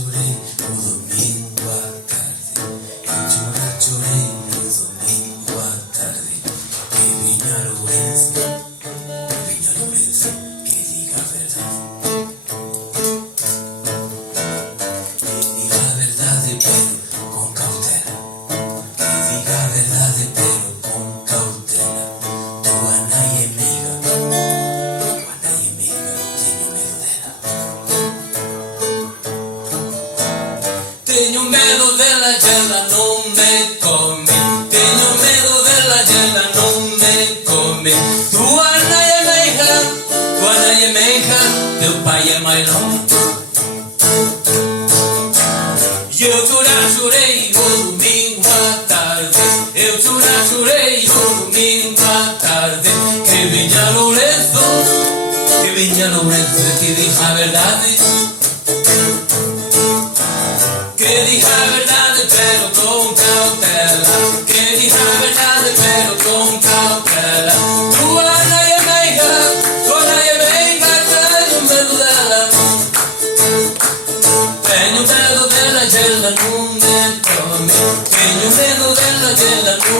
chorei o domingo à tarde. Eu chorei o domingo à tarde. Que vinha Lourenço, que diga a verdade. Que diga a verdade, pero com cautela. Que diga a verdade, pero com cautela. Tua nai é meiga, tenho medo dela. Tenho medo dela, ela não me come. Tenho medo dela, ela não me come. Tua nai é meiga, teu pai é mais longe. E eu chorei o domingo à tarde. Eu chorei o domingo à tarde. Que vinha Lourenço, que diga a verdade. Que diga a verdade, pero com cautela. Que diga a verdade, pero com cautela. Tua nai é meiga, tenho medo dela. Tenho medo dela, ela não me come. Tenho medo dela, ela não